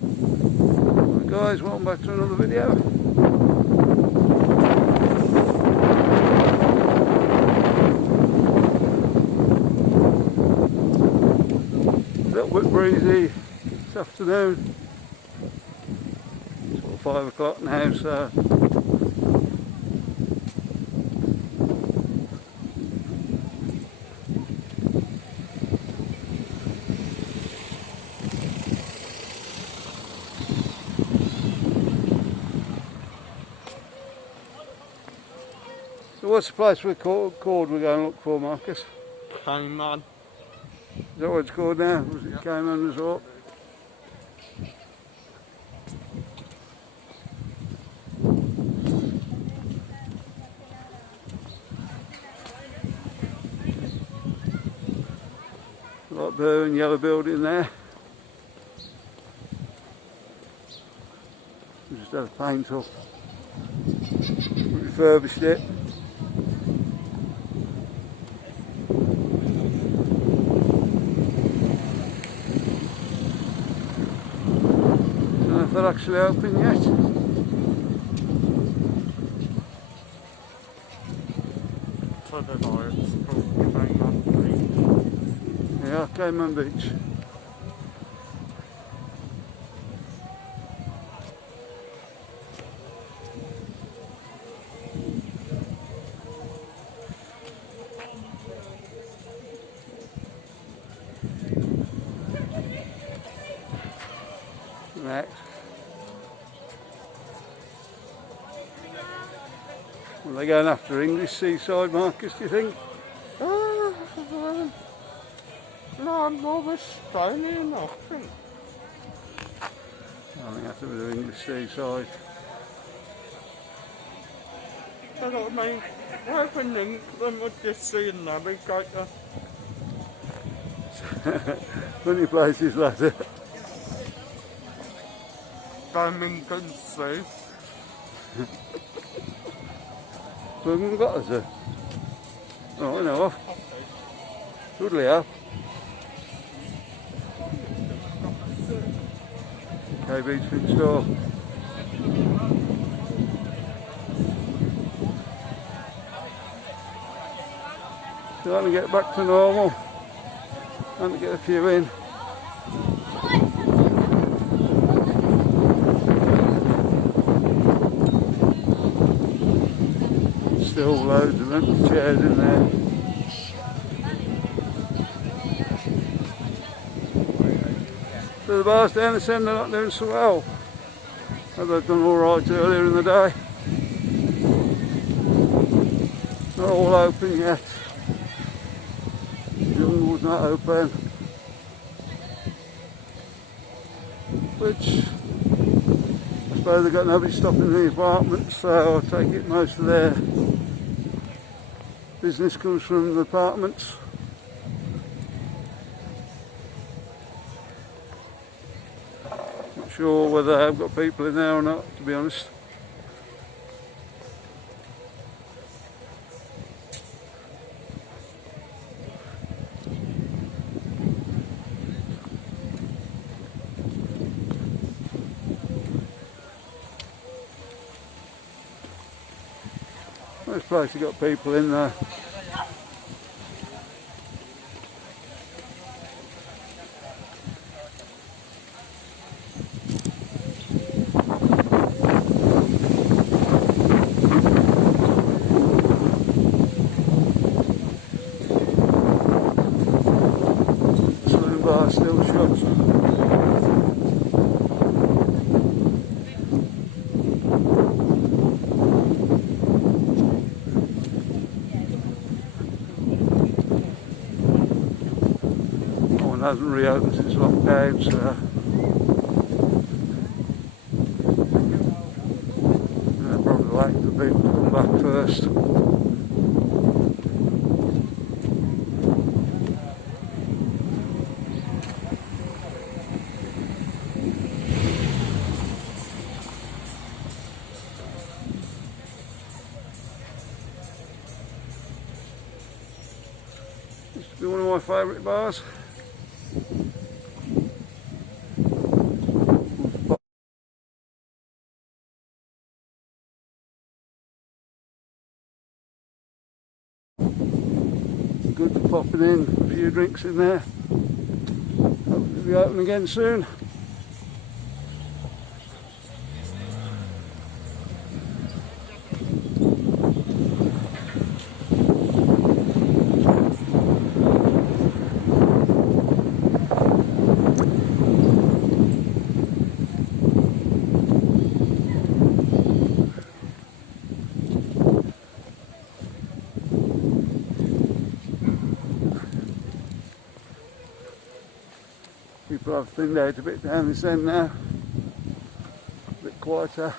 Hi guys, welcome back to another video. A little bit breezy this afternoon. It's sort of 5 o'clock now, so what's the place we're called we're going to look for, Marcus? CAIMAN. Is that what it's called now? Was it CAIMAN Resort? Light blue and yellow building there. We just had a paint up. Refurbished it. They're actually open yet. So the lights called CAIMAN Beach. Yeah, CAIMAN Beach. Next. Are they going after English seaside, Marcus, do you think? No, I'm more Stony, I think. I think that's a bit of English seaside. I don't mean, where can link them with just see a navigator? Funny places like that. Birmingham Sea. We haven't got us a... Oh, I know of. Totally up. Okay, Beach Fit Store. Trying to get back to normal. Trying to get a few in. Still loads of empty chairs in there. So the bars down the centre are not doing so well. But they've done alright earlier in the day. Not all open yet. Jungle's not open. Which I suppose they've got nobody stopping in the apartments, so I take it most of their business comes from the apartments. Not sure whether they've got people in there or not, to be honest. This place has got people in there. Saloon bar still shut. Hasn't reopened since lockdown, so I'd probably like the people to come back first. Used to be one of my favourite bars. good for popping in, a few drinks in there. Hope it'll be open again soon. People have thinned out a bit down this end now, a bit quieter.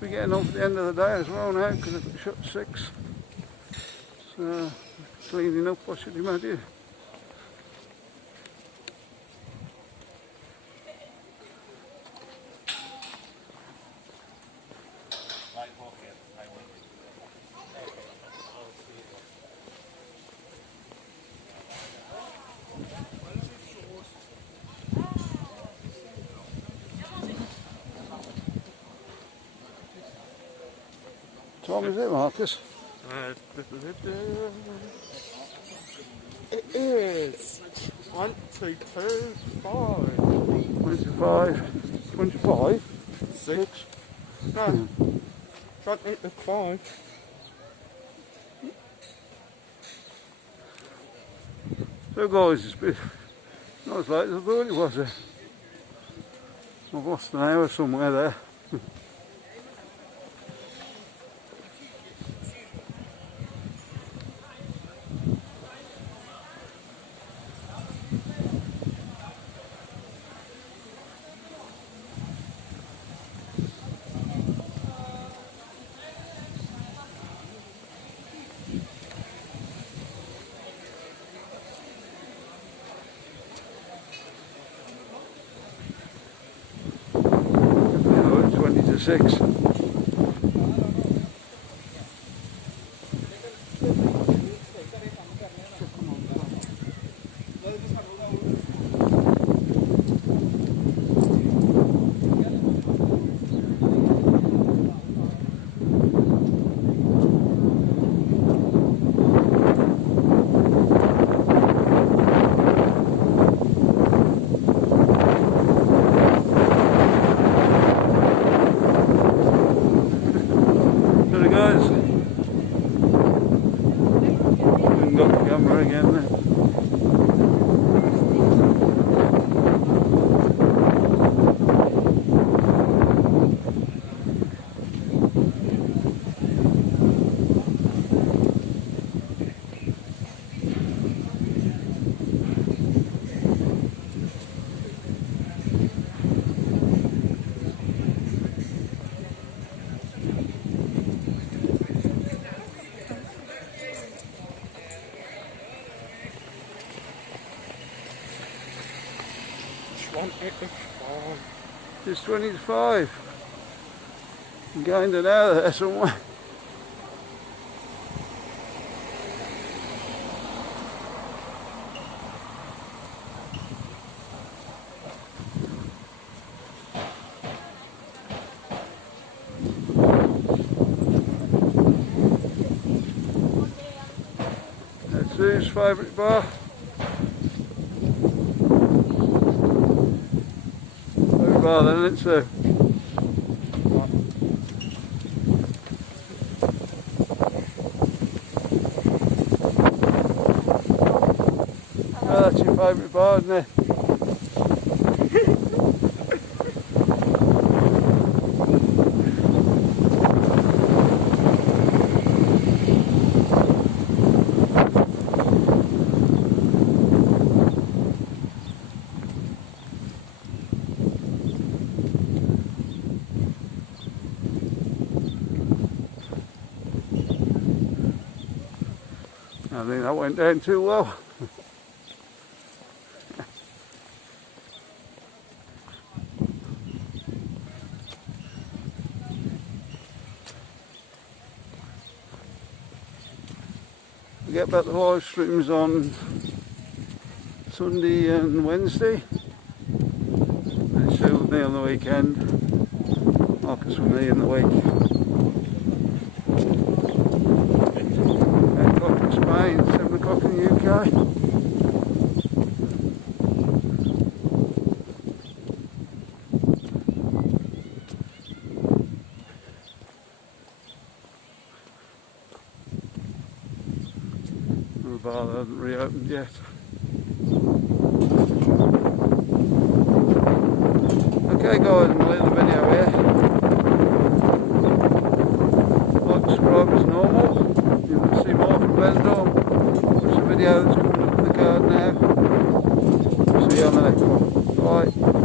We're getting on for the end of the day as well now because it's shut 6. So cleaning up, I should imagine. What time is it, Marcus? It is 22:05. 25? 6? No. 25. So guys, it's been not as late as I thought it was. I've lost an hour somewhere there. No, 20 to 6. Just 20 to 5. I'm going to know there somewhere. That's Sue's favourite bar. Favourite bar then, isn't it, Sue? Oh, that's your favourite bar, isn't it? I think that went down too well. We get back the live streams on Sunday and Wednesday. And Sue with me on the weekend. Marcus with me in the week. 8 o'clock in Spain, 7 o'clock in the UK. The bar hasn't reopened yet. Okay guys, I'm going to leave the video here. Like, subscribe as normal. If you want to see more from Benidorm, watch the video that's coming up in the card now. See you on the next one. Bye.